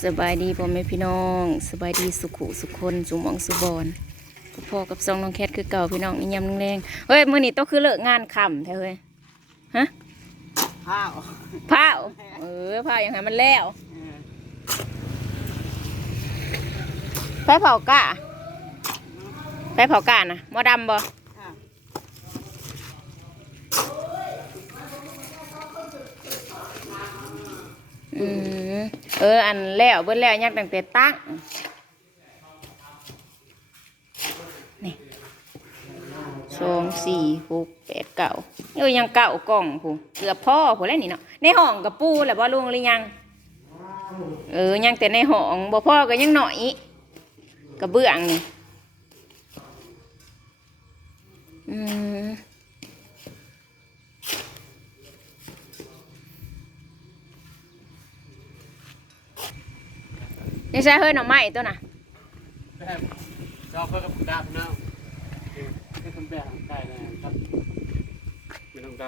สบายดีพ่อแม่พี่น้อง สบายดีสุขุสุขคนสุหมองสุบอนก็พ่อกับซองน้องแคทคือเก่าพี่น้องนี่ยำแรงๆเฮ้ยมื้อนี้ต้องคือเลิกงานค่ำแท้เฮ้ยฮะข้าวพาวเออพาวยังไงมันแล้วไปเผากะไปเผากะนะหมอดำบ่อืม เออ อันแล้วเบิ้แล้วยักตั้งแต่ตั้งนี่สองสี่หกแปดเก้าเออยังเก้ากล่องผู้เกือบพ่อผู้แล้วนี่เนาะในห้องกับปูแหละบ่ลุงหรือยัง เออยังแต่ในห้องบ่พ่อก็ยังหน่อยกระเบื้องนี่อืม นี่ใช่เฮ้ยหน่อไม้ตัวน่ะแบบเราเพื่อกับดาบเนาะให้ทำแบบของไก่นะครับไม่ต้องด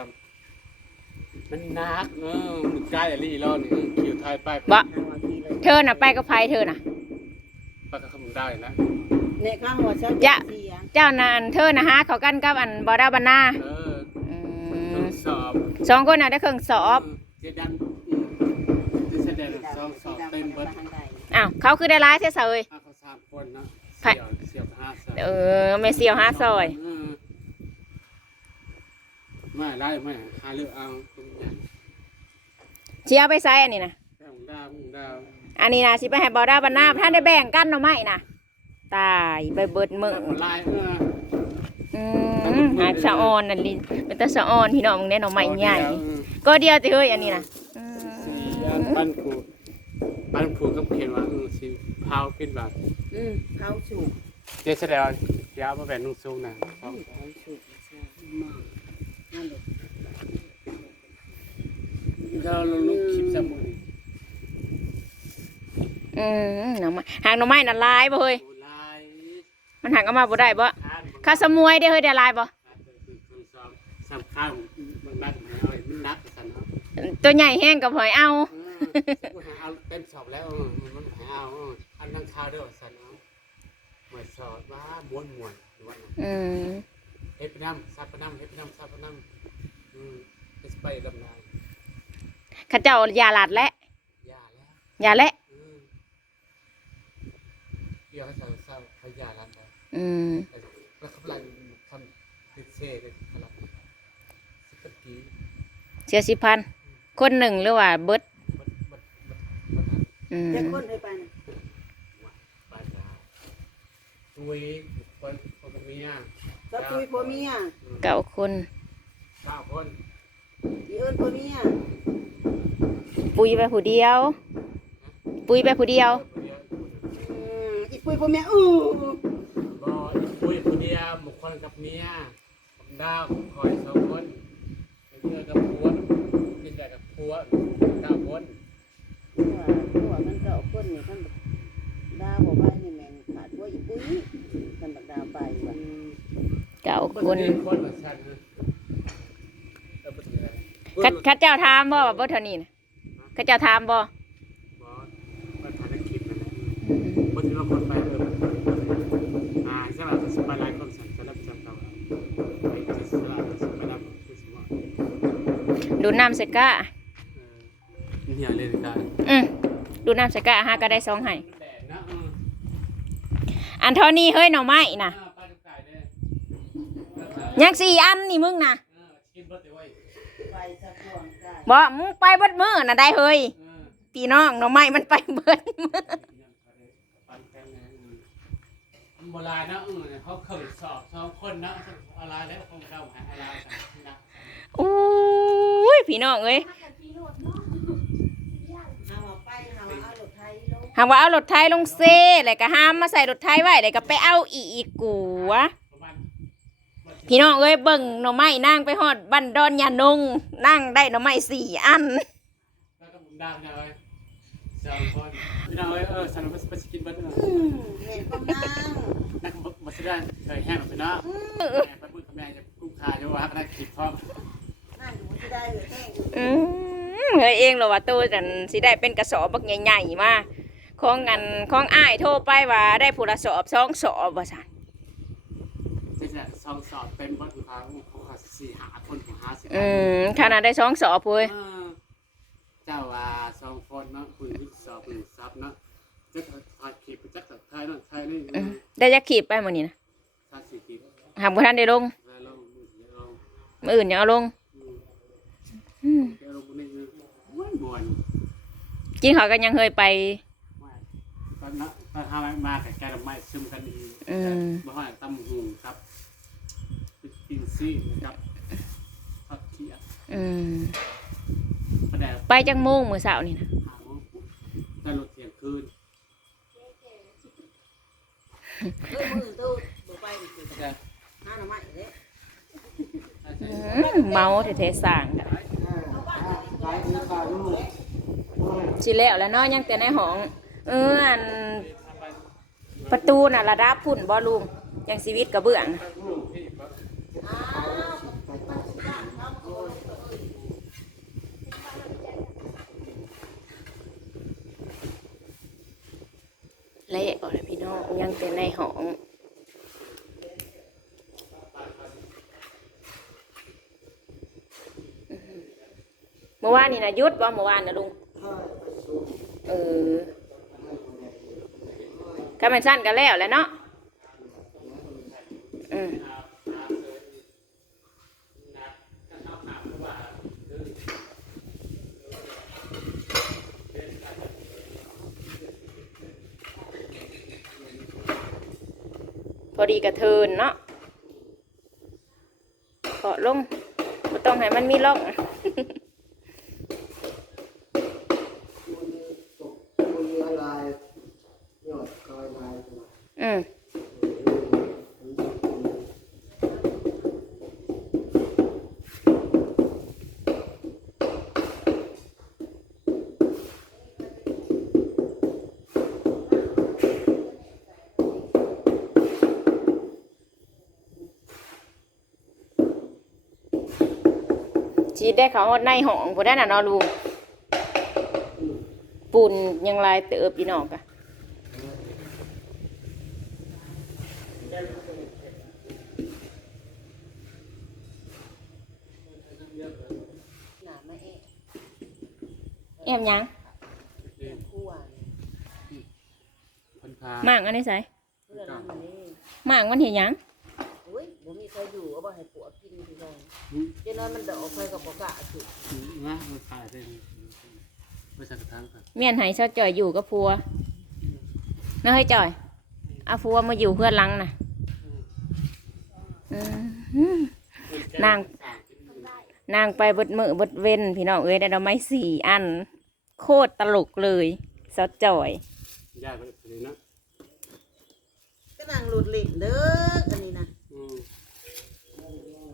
ำมันนักเออมันใกล้อะไรอีรอบนี่คิวไทยไปบะเธอน่ะไปกับไฟเธอน่ะปากกระขมุนได้แล้วเนี่ยข้างหัวเช้าจะเสียงเจ้าน่ะอันเธอน่ะฮะเขากันกับอันบอดาบานาเอออืทมดสอบสองคนน่ะได้เครื่องสอบเจดันจะแสดงสองสอบเต็มเบิด อ้าวเขาคือได้ร้ายเท่าเสยถ้าเขาสามคนนะไผ่เสี่ยวเสี่ยวห้าสามเออไม่เสียวห้าซอยเไม่ได้ไม่หาเลือกเอาตรงนี้เชียร์ไปไซอันนี้นะแค่ของดาวของดาวอันนี้นะสิไปให้บอดาบานาท่านได้แบ่งกันเนาะไหมนะตายไปเบิดมือแต่ลายเอออืมหาสะออนนั่นลินเป็นตาสะออนพี่น้องมึงได้หน่อไม้ใหญ่เออก็เดียวติเฮ้ยอันนี้นะอืสี่มอันปั้น ผูปั้นผูก็เขียนว่าเออสิพาวขึ้นแบบอืมเขาสูบเจ๊แสดงว่ายาวมาแบบนุ่งสูงนะเขาสูบมากนั่นแหละเราลุกคลิปสมุนอืมหน่อไม้หางหน่อไม้น่ะลายบ่เฮ้ย โบราณมันหางเอามาบ่ได้บ่ทานข้าสมวยได้เฮ้ยได้ลายบ่สำคัญมันนักมันเอามันนักสันเนาะตัวใหญ่แห้งกับหอยเอา เอ อเอาเต็มสอบแล้วมันหาเอาอันนั่งข้าด้วยสันเนาเหมือนสอบว่าม้วนมวนหรือว่าอืมเฮ็ดไปน้ำซับไปน้ำเฮ็ดไปน้ำซับไปน้ำอืมเฮ็ดไปดำนาข้าเจ้ายาหลัดและยาแล้วยาและอืมเดี๋ยวให้สาวสาวพยาแล้วอืมแล้วเขาพลังทำติดเซ่เลยพลังสิบปีเสียสิพัน คนหนึ่งหรือว่าเบิด จะคนเลยไปนะปลายาตุยคนคนกับเมียก็คุยพ่อเมียอืมเก้าคนเก้าคนอีเอิญพ่อเมียปุยไปผู้เดียว ปุยไปผู้เดียวคนเดียวอืมอีปุยพ่อเมียอู้บ่อีปุ้ยคนเดียวหมกคนกับเมียกับดาวคอยสองคนเพื่อกับผัวกินแต่กับผัวเก้าคน ตัวตัวมันก็เอาคนนี่กันดาบอกว่านี่แม่งขาดว่าอีปุยกันบักดาไปว่ะเก้าคนคนละชั้นนะเออบ่เป็นไรข้าข้าเจ้าถามบ่ว่าบ่เท่านี้นะข้าเจ้าถามบ่บอสมาถ่ายนักคลิปนะบนที่เราคนไปเอออ่าใช่ป่ะสบายไลฟ์คนสั่งสลับจำเราไอ้ที่สลับสบายไลฟ์คือสมมติดูดน้ำใส่กะเออเหี่ยวเลยกันอืม ดูดน้ำใส่กะหาก็ได้สองให้แดดนะเอออันเท่านี้เฮ้ยหน่อไม้น่ะอ่าไปกับไก่เนี่ยยังสี่อันนี่มึงน่ะเออกินเบิดเลยเว้ยไปสะพวงกันบ่มึงไปเบิดมื้อน่ะได้เฮ้ยเออพี่น้องหน่อไม้มันไปเบิดมื้อปั่นแป้งนะเออโบราณนะเออเขาเคยสอบสองคนนะอะไรแล้วคงเดาหาอะไรสั่งนะอุ้ยพี่น้องเอ้ย เอาออกไปเอาเอารถไทยลง หากว่าเอารถไทยลงเซ่แล้วก็ห้ามมาใส่รถไทยไว้แล้วก็ไปเอาอีกกูวะประมาณพี่น้องเอ้ยเบิ่งหน่อไม้นั่งไปฮอดบ้านดอนยานงนั่งได้หน่อไม้สี่อันแล้วก็ผมดาวนะเว้ยสองคนพี่น้องเอ้ยเออสนุกไปสกินเบิร์ดเนอะอืมแม่นก็นั่งนักบัสดานเคยแห้งหรอกพี่น้องไปพูดกับแม่จะกุ้งขาจะว่านักขีดพร้อมนั่งอยู่ที่ได้เลยแห้งอืมเฮ้ยเองเหรอว่าตัวจันสิได้เป็นกระสอบบักใหญ่ๆมา ของอันของอ้ายโทรไปว่าได้ผู้ละสอบสองสอบว่าซั่นจะจะสองสอบเต็มวัดของเขาเขาเขาสี่หาคนของห้าสิบอืมขนาดได้สองสอบเว้ยเออเจ้าว่าสองคนเนาะคุณวิสอบคุณซับเนาะจะถ่ายคลิปจักไทยเนาะไทยนี่อืมได้จักขีดไปมื้อนี้นะถ่ายสี่คลิปหากบ่ทันได้ลงแล้วลงมือลงมื้ออื่นยังเอาลงอืมอืมแกลงนี่คือม้วนม้วนกินข้าวกันยังเคยไป ตอนนั้นตอนทำมากับแกดอกไม้ซึมกันดีอืมบ่ห้อยตำหูครับปินซี่นะครับผักเขียดอืมประแดดไปจังโมงมื้อเช้านี่นะหาโมงได้รถเที่ยงคืนเออมือตู้บ่ไปดิประแดดหาหน่อไม้เด้อืมเมาแท้ๆสร้างกันสิแล้วแล้วเนาะยังแต่ในห้อง เอออันประตูน่ะระดับพุ่นบ่ลุงยังชีวิตกระเบื้องน่ะและก่อนนะพี่น้องยังแต่ในห้องเมื่อวานนี่นะหยุดบ่เมื่อวานนะลุงเออ ถ้ามันสั้นกันแล้วแหล้วเนาะอืมพอดีกระเทินเนาะเกาะลงไม่ต้องให้มันมีร่อง ชีได้เขาในห้องพอได้น่ะเนาะลุงปุ่นยังลายเติบพี่น้องกะหน้าไม่เอะแอมหยังคู่อะคนพาหมางอันนี้ใส่เพื่อนนั่นนี่หมางมันเห็นหยัง อุ้ยบ่มีใครอยู่ เอาบ่ให้ผัวกินพี่น้องเจ้าน้อยมันดอกไปกับบ่กะสินะมันขายได้บริษัทกระทั่งครับเมียนไหเชาจ่อยอยู่กับพัวน่าเฮ้ยจ่อยเอาพัวมาอยู่เพื่อนหลังน่ะอืมนั่งนางไปเบดมือเบดเว้นพี่น้องเอ้ยได้ดอกไม้สี่อัน โคตรตลกเลยเชาจ่อยยากไปเลยนะก็นั่งหลุดหลินเด้ออันนี้นะ อืม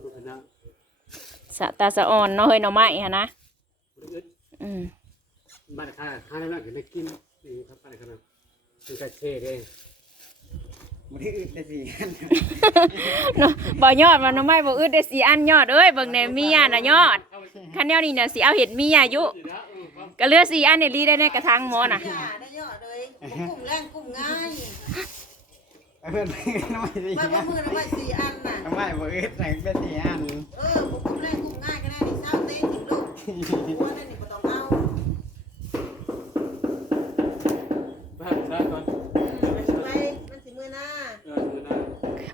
ลูกคณะ สะตาสะออนเนาะเฮ้ยหน่อไม้ฮะนะอึดอืมบ้านข้าข้าได้แล้วถึงได้กินนี่ครับบ้านข้าเป็นกระเช่เด้มันที่อื่นได้สิเนาะบ่ยอดมันหน่อไม้บ่อึดได้สี่อันยอดเอ้ยเบิ่งในเมียน่ะยอดคันแนวนี้น่ะสิเอาเห็ดเมียอยู่ก็เหลือสี่อันเนี่ยรีได้ในกระถางหมอน่ะอย่าได้ยอดเลยบ่กุ้มแรงกุ้มง่ายเพื่อนน้อยสิมาบ่มือนะว่าสี่อันน่ะทำไมบ่อึดไหนเป็นสี่อันเออบ่กุ้ม แรงกุ้มง่ายก็ได้นี่เช้าเต้นถึงลูกหัวนั่นนี่บ่ต้องเอาบ้านได้ก่อนมันสิไปมันสิมื้อหน้าเออมือหน้า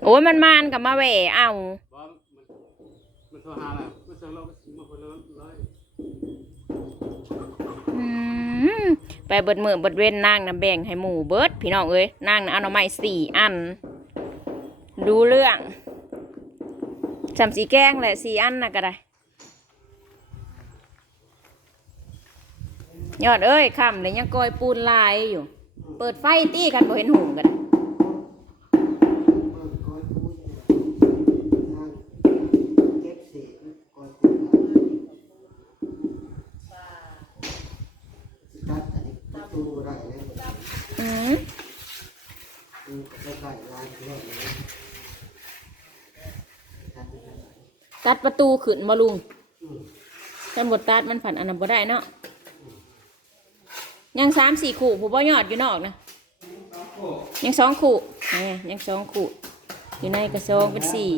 โอ้ยมันมานกับมาแหวเอาบอมมันมันโทรหาแล้วมันส่งเรามาคนละร้อยอืมไปเบิดมือเบิดเว้นนางน่ะแบ่งให้หมู่เบิดพี่น้องเอ้ยนางน่ะเอาหน่อไม้สี่อัน ดูเรื่อง จำสีแกงแหละสีอันน่ะก็ได้ ยอดเอ้ยคำเลยยังกอยปูนลายอยู่ เปิดไฟตี้กันบ่เห็นหุงกันเก็บเศษก่อนคุณตัดอันนี้ประเลยอืม ไปใส่ลายแรกเลยตัดไปใส่ ตัดประตูขึ้นมาลุงกันบดตัดมันผันอันนั้นบ่ได้เนาะยังสามสี่ขู่ผู้บ่ยอดอยู่นอกนะยังสองขู่นี่ยังสองขู่อยู่ในกระซองเป็นสี่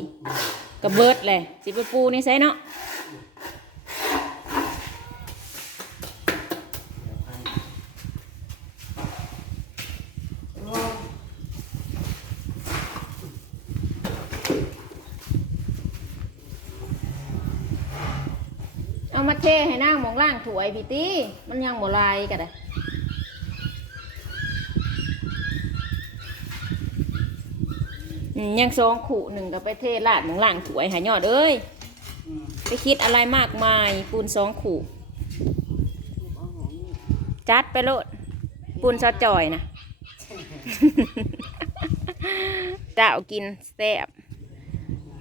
กระเบิดเลยสิไปปูนี่ใส่เนาะ เทให้นั่งมองล่างถวยพี่ตีมันยังบ่ลายกันเลยยังสองขู่หนึ่งก็ไปเทลาดมองล่างถวยหายอดเอ้ยไปคิดอะไรมากมายปูนสองขู่จัดไปโลดปูนซอจอยนะเจ้ากินแซ่บ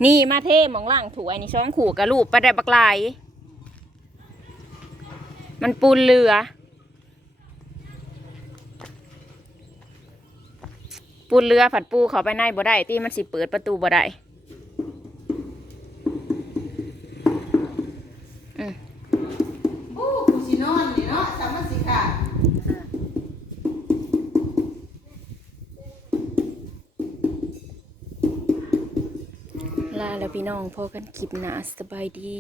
นี่มาเทมองล่างถวยนี่ช้องขู่กระลูบไปได้บักลาย มันปูนเรือ ปูนเรือผัดปูเขาไปในบ่ได้ที่มันสิเปิดประตูบ่ได้โอ้กูสินอนนี่เนาะสามารถสิค่ะลาแล้วพี่น้องพอกันคลิปหนาสบายดี